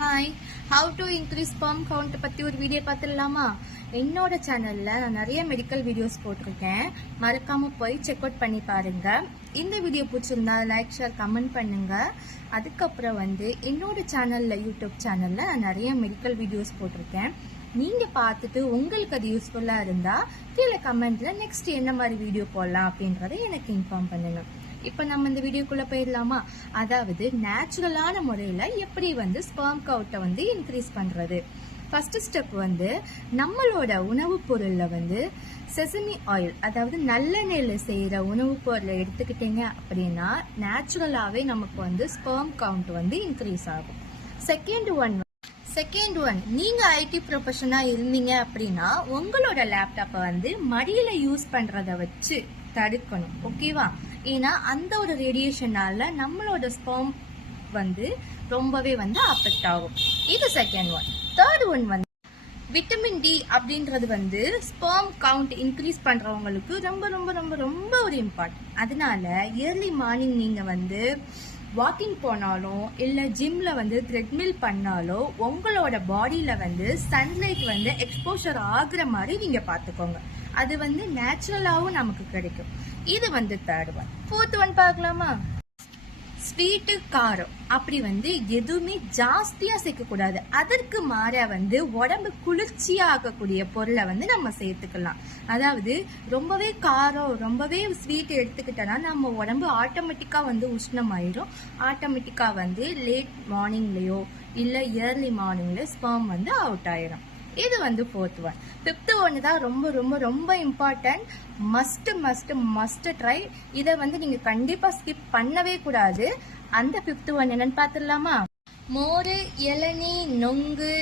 Hi, how to increase sperm count பற்றி ஒரு video பார்த்துடலாமா? என்னோட சேனலில் நான் நிறைய மெடிக்கல் வீடியோஸ் போட்டிருக்கேன். மறக்காமல் போய் செக் அவுட் பண்ணி பாருங்க. இந்த வீடியோ பிடிச்சிருந்தா லைக், ஷேர், கமெண்ட் பண்ணுங்க. அதுக்கப்புறம் என்னோட சேனலில் யூடியூப் சேனலில் நான் நிறைய மெடிக்கல் வீடியோஸ் போட்டிருக்கேன். நீங்கள் பார்த்துட்டு உங்களுக்கு அது யூஸ்ஃபுல்லாக இருந்தால் கீழே கமெண்ட்டில் நெக்ஸ்ட் என்ன மாதிரி வீடியோ போடலாம் அப்படின்றத எனக்கு இன்ஃபார்ம் பண்ணுங்க. இப்போ நம்ம இந்த வீடியோக்குள்ள போயிடலாமா? அதாவது நேச்சுரலான முறையில் எப்படி ஸ்பெர்ம் கவுண்ட்டை இன்க்ரீஸ் பண்றது. ஃபர்ஸ்ட் ஸ்டெப் நம்மளோட உணவுப் பொருள்ல செசமி ஆயில், அதாவது நல்லெண்ணெயில செய்யற உணவுப் பொருளை எடுத்துக்கிட்டீங்க அப்படின்னா நேச்சுரலாவே நமக்கு ஸ்பெர்ம் கவுண்ட் இன்க்ரீஸ் ஆகும். செகண்ட் ஒன், நீங்க ஐடி ப்ரொஃபஷனா இருந்தீங்க அப்படின்னா உங்களோட லேப்டாப்பை மடியில யூஸ் பண்றத வச்சு தடுக்கணும். ஓகேவா? ஏன்னா அந்த ஒரு ரேடியேஷனால நம்மளோட ஸ்பெர்ம் ரொம்பவே அஃபெக்ட் ஆகும். இது second one. Third one vitamin D அப்படின்றது ஸ்பெர்ம் கவுண்ட் இன்க்ரீஸ் பண்றவங்களுக்கு ரொம்ப ரொம்ப ரொம்ப ரொம்ப ஒரு இம்பார்ட்டன்ட். அதனால ஏர்லி மார்னிங் நீங்க வாக்கிங் போனாலும் இல்ல ஜிம்ல த்ரெட்மில் பண்ணாலோ உங்களோட பாடியில சன்லைட் எக்ஸ்போஷர் ஆகுற மாதிரி நீங்க பாத்துக்கோங்க. அது நேச்சுரலாவும் நமக்கு கிடைக்கும். இது தேர்ட் ஒன். ஃபோர்த் ஒன் பார்க்கலாமா? ஸ்வீட்டு, காரம் அப்படி எதுவுமே ஜாஸ்தியா சேர்க்க கூடாது. அதற்கு மாறா உடம்பு குளிர்ச்சியா ஆக்கக்கூடிய பொருளை நம்ம சேர்த்துக்கலாம். அதாவது ரொம்பவே காரம், ரொம்பவே ஸ்வீட் எடுத்துக்கிட்டோம்னா நம்ம உடம்பு ஆட்டோமேட்டிக்கா உஷ்ணமாயிரும். ஆட்டோமேட்டிக்கா லேட் மார்னிங்லயோ இல்ல ஏர்லி மார்னிங்ல ஸ்பெர்ம் அவுட் ஆயிரும். இது ஃபோர்த் ஒன். ஃபிஃப்த் ஒன் தான் ரொம்ப ரொம்ப ரொம்ப important. Must must must try. இதை நீங்க கண்டிப்பா ஸ்கிப் பண்ணவே கூடாது. அந்த ஃபிஃப்த் ஒன் என்னன்னு பார்த்துடலாமா? மோர், இளநீ, நொங்கு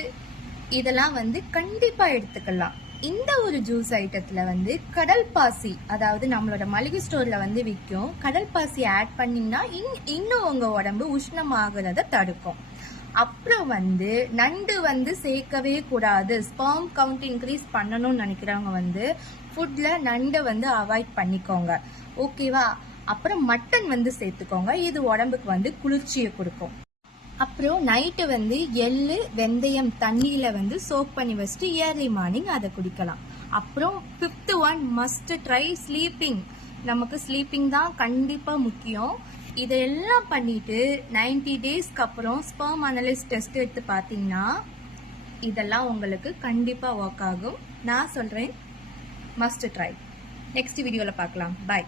இதெல்லாம் கண்டிப்பா எடுத்துக்கலாம். இந்த ஒரு ஜூஸ் ஐட்டத்துல கடல் பாசி, அதாவது நம்மளோட மளிகை ஸ்டோர்ல விற்கும் கடல் பாசி ஆட் பண்ணீங்கன்னா இன்னும் உங்க உடம்பு உஷ்ணமாகறத தடுக்கும். அப்புறம் நண்டு சேர்க்கவே கூடாது. ஸ்பெர்ம் கவுண்ட் இன்க்ரீஸ் பண்ணணும்னு நினைக்கிறவங்க ஃபுட்ல நண்டை அவாய்ட் பண்ணிக்கோங்க. ஓகேவா? அப்புறம் மட்டன் சேர்த்துக்கோங்க. இது உடம்புக்கு குளிர்ச்சியை கொடுக்கும். அப்புறம் நைட்டு எள்ளு, வெந்தயம் தண்ணியில சோக் பண்ணி வச்சுட்டு ஏர்லி மார்னிங் அதை குடிக்கலாம். அப்புறம் fifth one must try sleeping. நமக்கு ஸ்லீப்பிங் தான் கண்டிப்பா முக்கியம். இதெல்லாம் பண்ணிட்டு 90 டேஸ்க்கு அப்புறம் ஸ்பெர்ம் அனலைஸ் டெஸ்ட் எடுத்து பார்த்தீங்கன்னா இதெல்லாம் உங்களுக்கு கண்டிப்பா ஒர்க் ஆகும். நான் சொல்றேன், மஸ்ட் ட்ரை. நெக்ஸ்ட் வீடியோல பார்க்கலாம். பாய்.